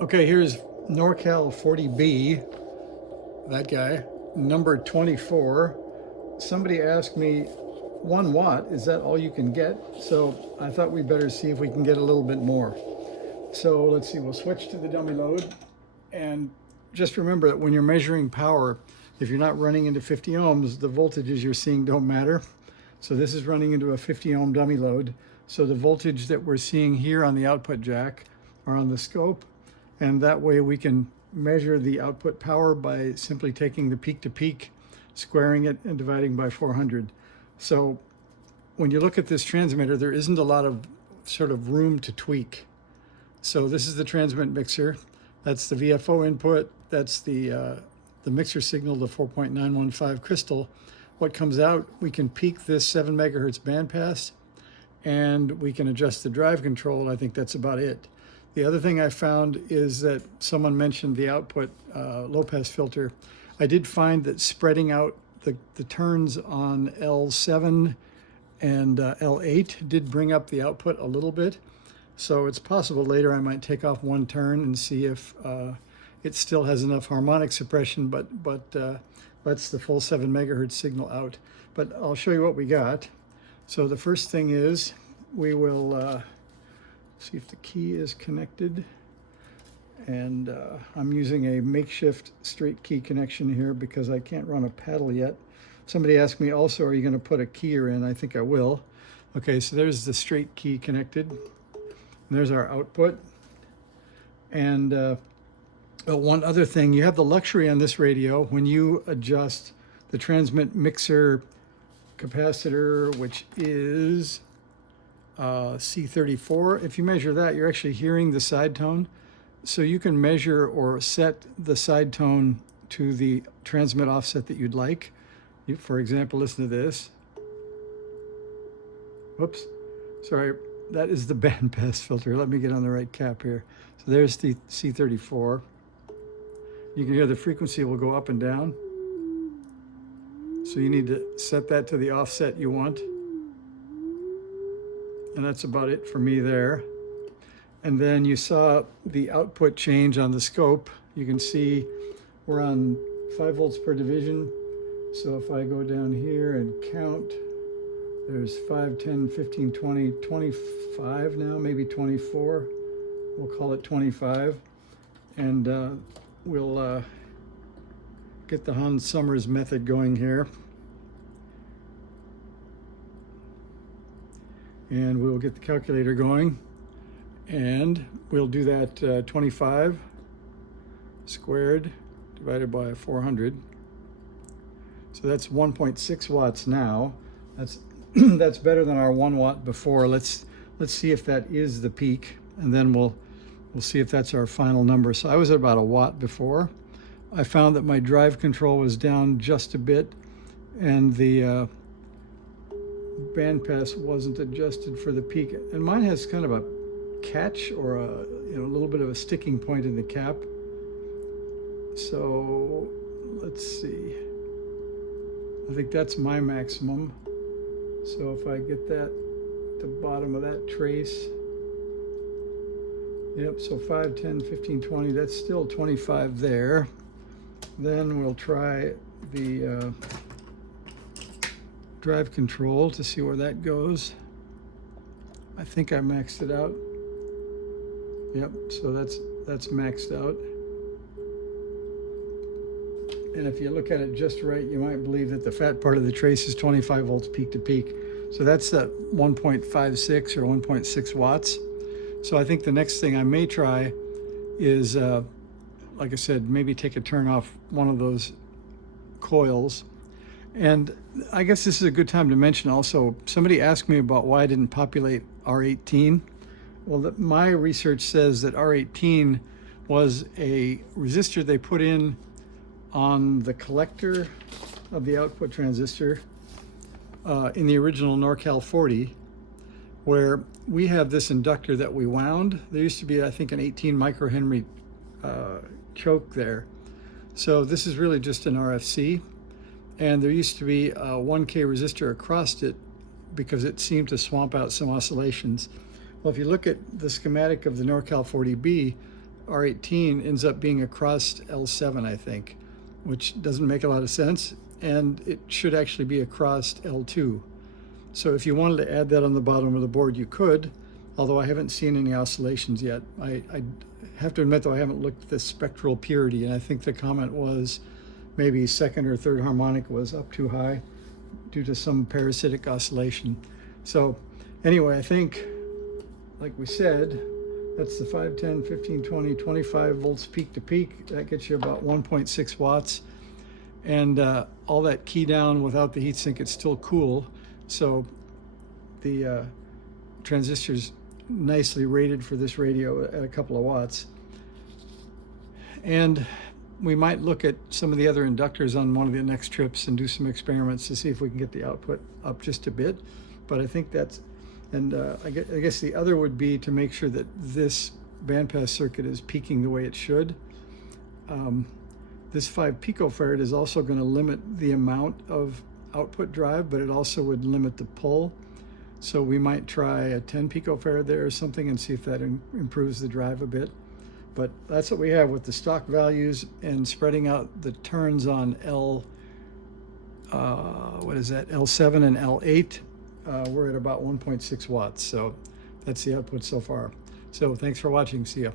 Okay, here's NorCal 40B, that guy, number 24. Somebody asked me, 1 watt, is that all you can get? So I thought we better see if we can get a little bit more. So let's see, we'll switch to the dummy load. And just remember that when you're measuring power, if you're not running into 50 ohms, the voltages you're seeing don't matter. So this is running into a 50 ohm dummy load. So the voltage that we're seeing here on the output jack are on the scope. And that way we can measure the output power by simply taking the peak to peak, squaring it, and dividing by 400. So when you look at this transmitter, there isn't a lot of sort of room to tweak. So this is the transmit mixer. That's the VFO input. That's the mixer signal, the 4.915 crystal. What comes out, we can peak this 7 megahertz bandpass, and we can adjust the drive control. I think that's about it. The other thing I found is that someone mentioned the output low-pass filter. I did find that spreading out the turns on L7 and L8 did bring up the output a little bit. So it's possible later I might take off one turn and see if it still has enough harmonic suppression, but lets the full 7 megahertz signal out. But I'll show you what we got. So the first thing is we will see if the key is connected. And I'm using a makeshift straight key connection here because I can't run a paddle yet. Somebody asked me also, are you going to put a keyer in? I think I will. Okay, so there's the straight key connected. And there's our output. And one other thing, you have the luxury on this radio when you adjust the transmit mixer capacitor, which is C34. If you measure that, you're actually hearing the side tone. So you can measure or set the side tone to the transmit offset that you'd like. For example, listen to this. Whoops, sorry, that is the bandpass filter. Let me get on the right cap here. So there's the C34. You can hear the frequency will go up and down. So you need to set that to the offset you want. And that's about it for me there. And then you saw the output change on the scope. You can see we're on 5 volts per division. So if I go down here and count, there's 5, 10, 15, 20, 25 now, maybe 24. We'll call it 25. And we'll get the Hans Summers method going here. And we'll get the calculator going. And we'll do that 25 squared divided by 400. So that's 1.6 watts now. That's that's better than our 1 watt before. Let's see if that is the peak, and then we'll see if that's our final number. So I was at about 1 watt before. I found that my drive control was down just a bit, and the bandpass wasn't adjusted for the peak. And mine has kind of a catch or a little bit of a sticking point in the cap. So let's see. I think that's my maximum. So if I get that, the bottom of that trace. Yep, so 5, 10, 15, 20, that's still 25 there. Then we'll try the drive control to see where that goes. I think I maxed it out. Yep, so that's maxed out. And if you look at it just right, you might believe that the fat part of the trace is 25 volts peak to peak. So that's at 1.56 or 1.6 watts. So I think the next thing I may try is, like I said, maybe take a turn off one of those coils. And I guess this is a good time to mention also, somebody asked me about why I didn't populate R18. Well, my research says that R18 was a resistor they put in on the collector of the output transistor in the original NorCal 40, where we have this inductor that we wound. There used to be, I think, an 18 microhenry choke there. So this is really just an RFC. And there used to be a 1K resistor across it because it seemed to swamp out some oscillations. Well, if you look at the schematic of the NorCal 40B, R18 ends up being across L7, I think, which doesn't make a lot of sense. And it should actually be across L2. So if you wanted to add that on the bottom of the board, you could, although I haven't seen any oscillations yet. I have to admit, though, I haven't looked at the spectral purity, and I think the comment was maybe second or third harmonic was up too high due to some parasitic oscillation. So anyway, I think, like we said, that's the 5, 10, 15, 20, 25 volts peak to peak. That gets you about 1.6 watts. And all that key down without the heatsink, it's still cool. So the transistor's nicely rated for this radio at a couple of watts. And we might look at some of the other inductors on one of the next trips and do some experiments to see if we can get the output up just a bit. But I think that's, and I guess the other would be to make sure that this bandpass circuit is peaking the way it should. This 5 picofarad is also going to limit the amount of output drive, but it also would limit the pull. So we might try a 10 picofarad there or something and see if that improves the drive a bit. But that's what we have with the stock values, and spreading out the turns on L7 and L8. We're at about 1.6 watts. So that's the output so far. So thanks for watching. See ya.